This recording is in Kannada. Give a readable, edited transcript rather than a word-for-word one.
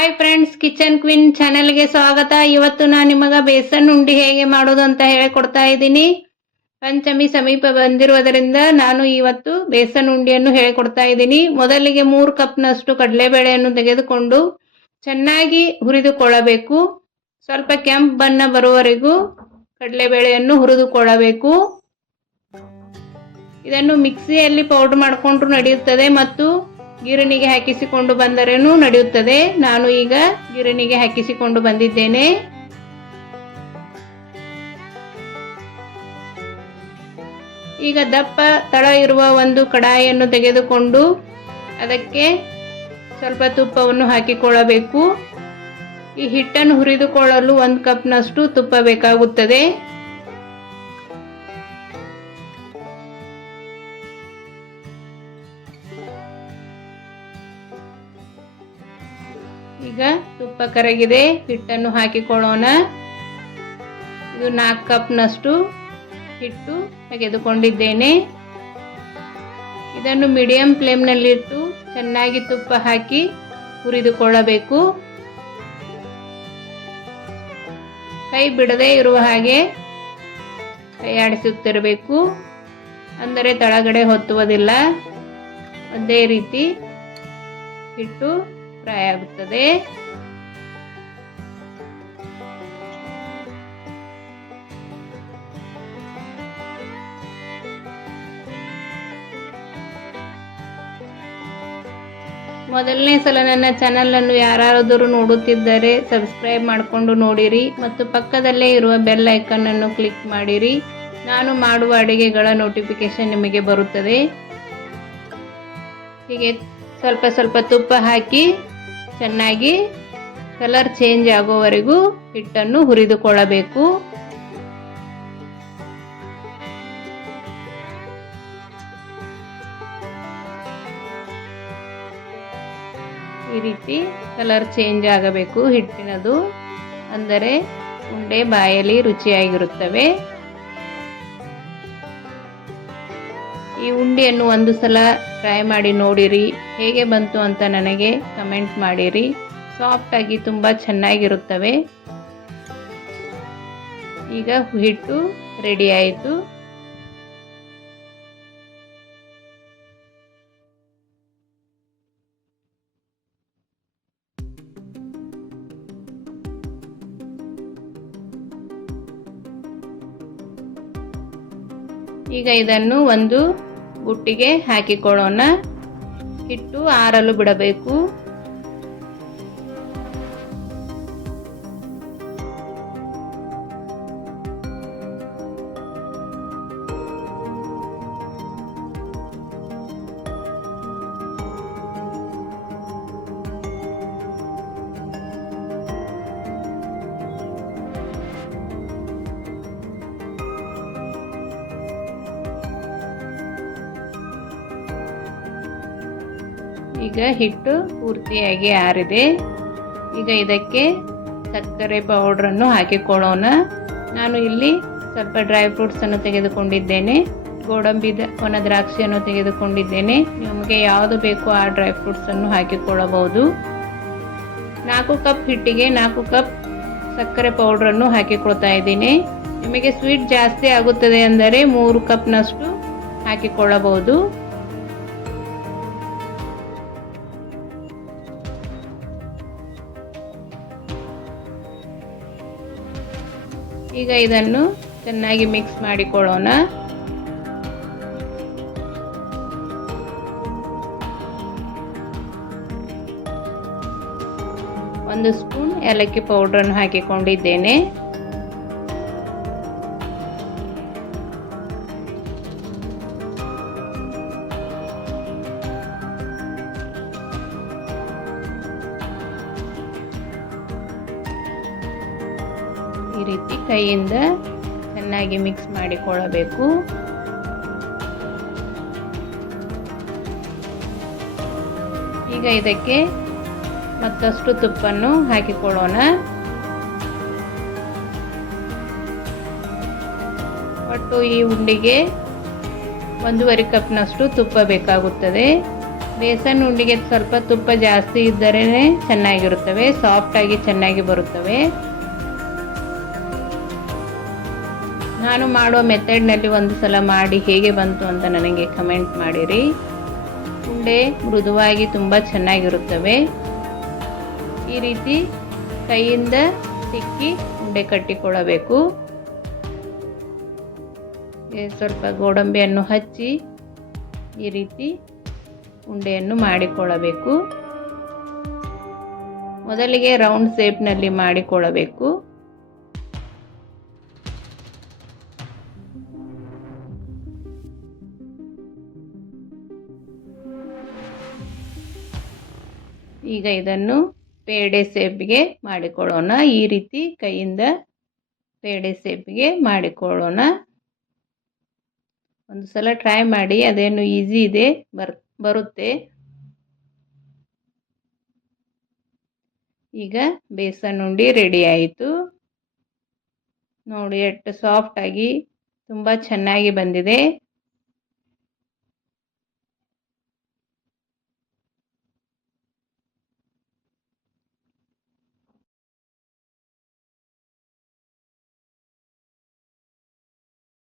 ಹಾಯ್ ಫ್ರೆಂಡ್ಸ್, ಕಿಚನ್ ಕ್ವೀನ್ ಚಾನೆಲ್ಗೆ ಸ್ವಾಗತ. ಇವತ್ತು ನಾನು ನಿಮಗೆ ಬೇಸನ್ ಉಂಡಿ ಹೇಗೆ ಮಾಡೋದು ಅಂತ ಹೇಳಿಕೊಡ್ತಾ ಇದ್ದೀನಿ. ಪಂಚಮಿ ಸಮೀಪ ಬಂದಿರುವುದರಿಂದ ನಾನು ಇವತ್ತು ಬೇಸನ್ ಉಂಡಿಯನ್ನು ಹೇಳಿಕೊಡ್ತಾ ಇದ್ದೀನಿ. ಮೊದಲಿಗೆ 3 ಕಪ್ನಷ್ಟು ಕಡಲೆಬೇಳೆಯನ್ನು ತೆಗೆದುಕೊಂಡು ಚೆನ್ನಾಗಿ ಹುರಿದುಕೊಳ್ಳಬೇಕು. ಸ್ವಲ್ಪ ಕೆಂಪು ಬಣ್ಣ ಬರುವವರೆಗೂ ಕಡಲೆಬೇಳೆಯನ್ನು ಹುರಿದುಕೊಳ್ಳಬೇಕು. ಇದನ್ನು ಮಿಕ್ಸಿಯಲ್ಲಿ ಪೌಡರ್ ಮಾಡಿಕೊಂಡ್ರೂ ನಡೆಯುತ್ತದೆ ಮತ್ತು ಗಿರಣಿಗೆ ಹಾಕಿಸಿಕೊಂಡು ಬಂದರೇನು ನಡೆಯುತ್ತದೆ. ನಾನು ಈಗ ಗಿರಣಿಗೆ ಹಾಕಿಸಿಕೊಂಡು ಬಂದಿದ್ದೇನೆ. ಈಗ ದಪ್ಪ ತಳ ಇರುವ ಒಂದು ಕಡಾಯಿಯನ್ನು ತೆಗೆದುಕೊಂಡು ಅದಕ್ಕೆ ಸ್ವಲ್ಪ ತುಪ್ಪವನ್ನು ಹಾಕಿಕೊಳ್ಳಬೇಕು. ಈ ಹಿಟ್ಟನ್ನು ಹುರಿದುಕೊಳ್ಳಲು 1 ಕಪ್ನಷ್ಟು ತುಪ್ಪ ಬೇಕಾಗುತ್ತದೆ. ಈಗ ತುಪ್ಪ ಕರಗಿದೆ, ಹಿಟ್ಟನ್ನು ಹಾಕಿಕೊಳ್ಳೋಣ. ಇದು 4 ಕಪ್ನಷ್ಟು ಹಿಟ್ಟು ತೆಗೆದುಕೊಂಡಿದ್ದೇನೆ. ಇದನ್ನು ಮೀಡಿಯಂ ಫ್ಲೇಮ್ನಲ್ಲಿಟ್ಟು ಚೆನ್ನಾಗಿ ತುಪ್ಪ ಹಾಕಿ ಹುರಿದುಕೊಳ್ಳಬೇಕು. ಕೈ ಬಿಡದೆ ಇರುವ ಹಾಗೆ ಕೈಯಾಡಿಸುತ್ತಿರಬೇಕು, ಅಂದರೆ ತಳಗಡೆ ಹೊತ್ತುವುದಿಲ್ಲ. ಒಂದೇ ರೀತಿ ಹಿಟ್ಟು ಫ್ರೈ ಆಗುತ್ತದೆ. ಮೊದಲನೇ ಸಲ ನನ್ನ ಚಾನೆಲ್ ಅನ್ನು ಯಾರಾದರೂ ನೋಡುತ್ತಿದ್ದರೆ ಸಬ್ಸ್ಕ್ರೈಬ್ ಮಾಡಿಕೊಂಡು ನೋಡಿರಿ ಮತ್ತು ಪಕ್ಕದಲ್ಲೇ ಇರುವ ಬೆಲ್ ಐಕಾನ್ ಅನ್ನು ಕ್ಲಿಕ್ ಮಾಡಿರಿ. ನಾನು ಮಾಡುವ ಅಡಿಗೆಗಳ ನೋಟಿಫಿಕೇಶನ್ ನಿಮಗೆ ಬರುತ್ತದೆ. ಹೀಗೆ ಸ್ವಲ್ಪ ಸ್ವಲ್ಪ ತುಪ್ಪ ಹಾಕಿ ಚೆನ್ನಾಗಿ ಕಲರ್ ಚೇಂಜ್ ಆಗುವವರೆಗೂ ಹಿಟ್ಟನ್ನು ಹುರಿದುಕೊಳ್ಳಬೇಕು. ಈ ರೀತಿ ಕಲರ್ ಚೇಂಜ್ ಆಗಬೇಕು ಹಿಟ್ಟಿನದು, ಅಂದರೆ ಉಂಡೆ ಬಾಯಲ್ಲಿ ರುಚಿಯಾಗಿರುತ್ತವೆ. ಈ ಉಂಡೆಯನ್ನು ಒಂದು ಸಲ ಟ್ರೈ ಮಾಡಿ ನೋಡಿರಿ, ಹೇಗೆ ಬಂತು ಅಂತ ನನಗೆ ಕಮೆಂಟ್ ಮಾಡಿರಿ. ಸಾಫ್ಟ್ ಆಗಿ ತುಂಬ ಚೆನ್ನಾಗಿರುತ್ತವೆ. ಈಗ ಹಿಟ್ಟು ರೆಡಿ ಆಯಿತು. ಈಗ ಇದನ್ನು ಒಂದು ಬುಟ್ಟಿಗೆ ಹಾಕಿಕೊಳ್ಳೋಣ. ಹಿಟ್ಟು ಆರಲು ಬಿಡಬೇಕು. ಈಗ ಹಿಟ್ಟು ಪೂರ್ತಿಯಾಗಿ ಆರಿದೆ. ಈಗ ಇದಕ್ಕೆ ಸಕ್ಕರೆ ಪೌಡ್ರನ್ನು ಹಾಕಿಕೊಳ್ಳೋಣ. ನಾನು ಇಲ್ಲಿ ಸ್ವಲ್ಪ ಡ್ರೈ ಫ್ರೂಟ್ಸನ್ನು ತೆಗೆದುಕೊಂಡಿದ್ದೇನೆ. ಗೋಡಂಬಿ ಒಣ ದ್ರಾಕ್ಷಿಯನ್ನು ತೆಗೆದುಕೊಂಡಿದ್ದೇನೆ. ನಿಮಗೆ ಯಾವುದು ಬೇಕೋ ಆ ಡ್ರೈ ಫ್ರೂಟ್ಸನ್ನು ಹಾಕಿಕೊಳ್ಳಬಹುದು. 4 ಕಪ್ ಹಿಟ್ಟಿಗೆ 4 ಕಪ್ ಸಕ್ಕರೆ ಪೌಡ್ರನ್ನು ಹಾಕಿಕೊಳ್ತಾ ಇದ್ದೀನಿ. ನಿಮಗೆ ಸ್ವೀಟ್ ಜಾಸ್ತಿ ಆಗುತ್ತದೆ ಅಂದರೆ 3 ಕಪ್ನಷ್ಟು ಹಾಕಿಕೊಳ್ಳಬಹುದು. ಈಗ ಇದನ್ನು ಚೆನ್ನಾಗಿ ಮಿಕ್ಸ್ ಮಾಡಿಕೊಳ್ಳೋಣ. ಒಂದು ಸ್ಪೂನ್ ಏಲಕ್ಕಿ ಪೌಡರನ್ನು ಹಾಕಿಕೊಂಡಿದ್ದೇನೆ. ಈ ರೀತಿ ಕೈಯಿಂದ ಚೆನ್ನಾಗಿ ಮಿಕ್ಸ್ ಮಾಡಿಕೊಳ್ಳಬೇಕು. ಈಗ ಇದಕ್ಕೆ ಮತ್ತಷ್ಟು ತುಪ್ಪವನ್ನು ಹಾಕಿಕೊಳ್ಳೋಣ. ಒಟ್ಟು ಈ ಉಂಡಿಗೆ 1.5 ಕಪ್ನಷ್ಟು ತುಪ್ಪ ಬೇಕಾಗುತ್ತದೆ. ಬೇಸನ್ ಉಂಡೆಗೆ ಸ್ವಲ್ಪ ತುಪ್ಪ ಜಾಸ್ತಿ ಇದ್ದರೆ ಚೆನ್ನಾಗಿರುತ್ತವೆ, ಸಾಫ್ಟಾಗಿ ಚೆನ್ನಾಗಿ ಬರುತ್ತವೆ. ನಾನು ಮಾಡೋ ಮೆಥಡ್ನಲ್ಲಿ ಒಂದು ಸಲ ಮಾಡಿ ಹೇಗೆ ಬಂತು ಅಂತ ನನಗೆ ಕಮೆಂಟ್ ಮಾಡಿರಿ. ಉಂಡೆ ಮೃದುವಾಗಿ ತುಂಬ ಚೆನ್ನಾಗಿರುತ್ತವೆ. ಈ ರೀತಿ ಕೈಯಿಂದ ತಿಕ್ಕಿ ಉಂಡೆ ಕಟ್ಟಿಕೊಳ್ಳಬೇಕು. ಸ್ವಲ್ಪ ಗೋಡಂಬಿಯನ್ನು ಹಚ್ಚಿ ಈ ರೀತಿ ಉಂಡೆಯನ್ನು ಮಾಡಿಕೊಳ್ಳಬೇಕು. ಮೊದಲಿಗೆ ರೌಂಡ್ ಶೇಪ್ನಲ್ಲಿ ಮಾಡಿಕೊಳ್ಳಬೇಕು. ಈಗ ಇದನ್ನು ಪೇಡೆ ಶೇಪ್ಗೆ ಮಾಡಿಕೊಳ್ಳೋಣ. ಈ ರೀತಿ ಕೈಯಿಂದ ಪೇಡೆ ಶೇಪ್ಗೆ ಮಾಡಿಕೊಳ್ಳೋಣ. ಒಂದು ಸಲ ಟ್ರೈ ಮಾಡಿ, ಅದೇನು ಈಸಿ ಇದೆ, ಬರುತ್ತೆ. ಈಗ ಬೇಸನ್ ಉಂಡೆ ರೆಡಿ ಆಯಿತು. ನೋಡಿ ಎಷ್ಟು ಸಾಫ್ಟಾಗಿ ತುಂಬ ಚೆನ್ನಾಗಿ ಬಂದಿದೆ.